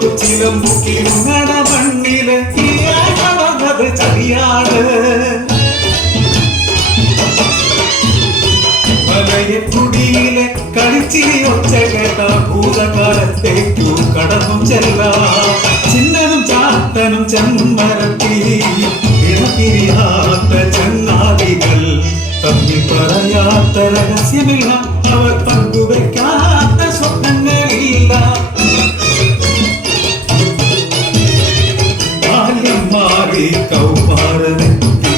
തൊട്ടു ചിലമ്പുക്കിരുങ്ങണ മണ്ണില് വളർന്നത് ചതിയാണ്. മലയക്കുടിയിലെ കളിച്ചിരി ഒച്ച കേട്ട ഭൂതകാലത്തേക്കു കടന്നു ചെല്ലാം. ചിന്നനും ചാത്തനും ചെമ്മരത്തി ഇണപിരിയാത്ത ചങ്ങാതികൾ, തമ്മിൽ പറയാത്ത രഹസ്യമില്ല, അവർ പങ്കുവയ്ക്കാത്ത സ്വപ്നങ്ങളില്ല. ബാല്യം മാറി കൗമാരനെത്തി,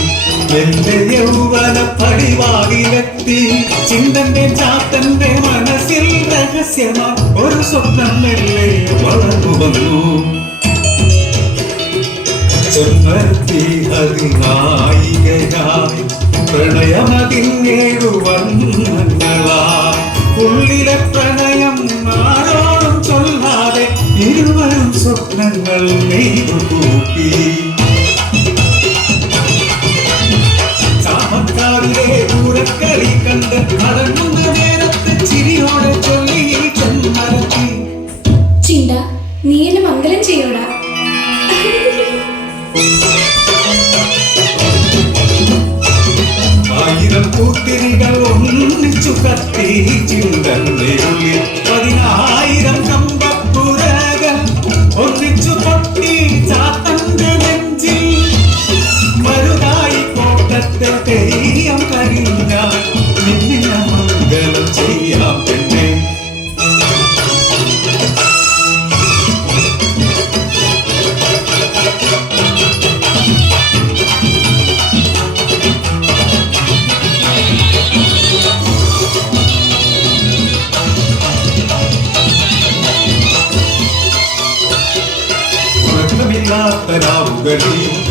എന്റെ യൗവന പടിവാതിലെത്തി. ചിന്തന്റെ ചാത്തന്റെ മനസ്സിൽ രഹസ്യമാ ഒരു സ്വപ്നം മെല്ലെ വളർന്നു വന്നു. ചെമ്മരത്തി അതിനായികയായി പ്രണയമതിങ്ങേഴു വർണ്ണങ്ങളായി. ഉള്ളിലെ പ്രണയം ആരോടും ചൊല്ലാതെ ഇരുവരും സ്വപ്നങ്ങൾ നെയ്തു കൂട്ടി. ചാമക്കാവിലെ പൂരക്കളി കണ്ട് അടങ്ങുന്ന നേരത്ത് ചിരിയോടെ ചൊല്ലി ചെമ്മരത്തി, ചിണ്ട നീല മംഗലം ചെയ്യോടാ. ആയിരം പൂത്തിരികൾ ഒന്നിച്ചു കത്തി ചിന്തന്റെ ഉള്ളിൽ 10,000 കമ്പപ്പുരകൾ ഒന്നിച്ചു പൊട്ടി ചാത്തന്റെ നെഞ്ചിൽ. മരുതായി കോട്ടത്തെ തെയ്യം കഴിഞ്ഞാൽ നിന്നെ മംഗലം ചെയ്യാം പെണ്ണെ.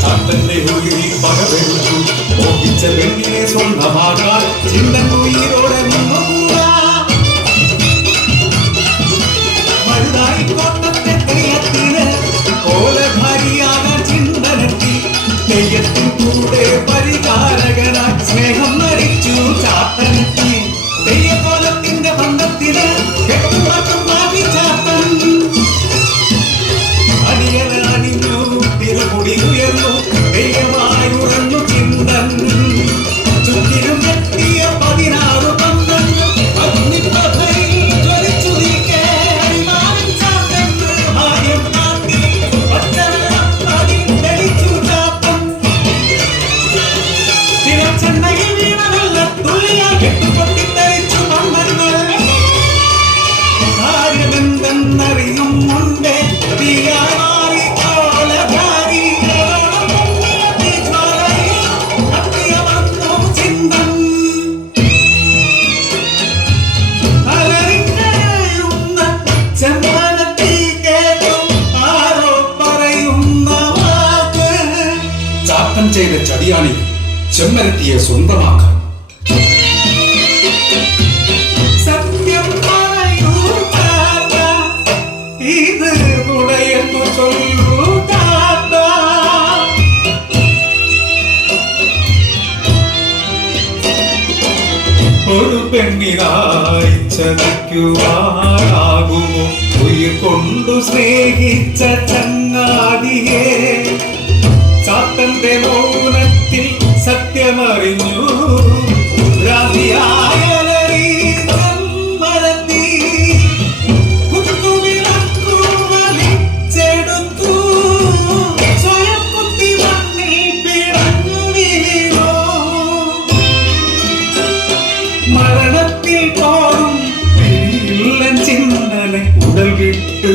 ചാത്തന്റെ ഉള്ളിൽ പകവെടുത്തു. മോഹിച്ച പെണ്ണിനെ സ്വന്തമാകാൻ ചിന്തൻ ഉയിരോടെ നിന്നുകൂടാ. മരുതായി കോട്ടത്തെ തെയ്യത്തിന് കോലധാരിയാകാൻ ചിന്തനെത്തി. തെയ്യത്തിൻ കൂടെ പരിചാരകനായി സ്നേഹം നടിച്ചു ചാത്തനെത്തി. തെയ്യകോലത്തിന്റെ ബന്ധത്തിന് കെട്ടുമാറ്റം മാറ്റി ചാത്തൻ. ഉയർന്നു ദൈവമായി ഉറന്നു ചിന്തൻ. ചുറ്റിലും എത്തിയ 16 പന്ത്രണ്ട് അഗ്നിപ്രഭയിൽ ജ്വലിച്ചു നിൽക്കെ ഭാഗ്യം കാട്ടി പച്ചവെള്ളത്തിൽ തെളിച്ചു ചാത്തൻ. തിരച്ചെണ്ണയിൽ വീണ വെള്ളത്തുള്ളിയാൽ കെട്ടുപൊട്ടിത്തെറിച്ചു മണ്ണങ്ങൾ. കാര്യമെന്തെന്നറിയും മുണ്ടേ തീയായി ചെയ്ത ചതിയാണി ചെമ്മരത്തിയെ സ്വന്തമാക്കാൻ. സത്യം പറയൂ താത്ത, ഇത് നുണയെന്നു ചൊല്ലൂ താത്ത. ഒരു പെണ്ണിനായി ചതിക്കുവാനാകുമോ ഉയിർ കൊണ്ടു സ്നേഹിച്ച ചങ്ങാതിയെ. ചാത്തന്റെ മൗനത്തിൽ സത്യമറിഞ്ഞു വലിച്ചെടുത്തു. സ്വയം കുത്തി മണ്ണിൽ പിടഞ്ഞു വീണു. മരണത്തിൽ പോലും ചിന്തനെ ഉടൽ വിട്ടു.